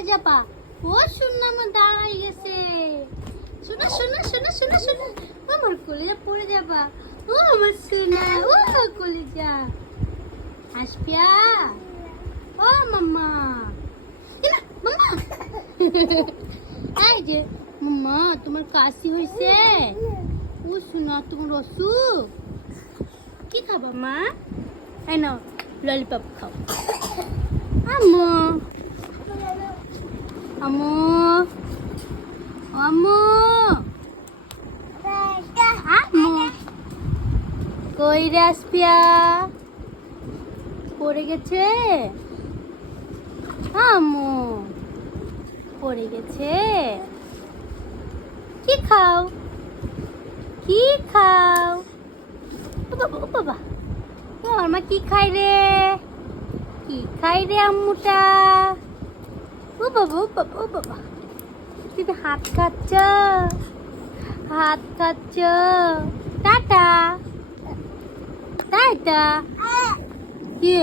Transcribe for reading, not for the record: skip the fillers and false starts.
পড়ে যাবা। ও শোনা আমার দাঁড়াই গেছে। শোনা শোনা শোনা শোনা শোনা, আমার কলিজা পড়ে যাবা। ও আমার সোনা, ও কলিজা আসপিয়া। ও মাম্মা, এমা, মাম্মা। এই যে মাম্মা, তোমার কাশি হয়েছে? ও শোনা, তোমার অসুখ কি খাবা মা? এই নাও ললিপপ খাও। আম্মু, আম্মু, আম্মু, আম্মু, কই রে আসপিয়া? পড়ে গেছে আম্মু, পড়ে গেছে। কি খাও, কি খাও? ও বাবা, ও বাবা, ও আমার মা কি খাই রে? কি খাই রে আম্মুটা? ও বাবা, ও বাবা, ও বাবা, তুমি হাত খাচ্ছ, হাত খাচ্ছ। Tata tata. কি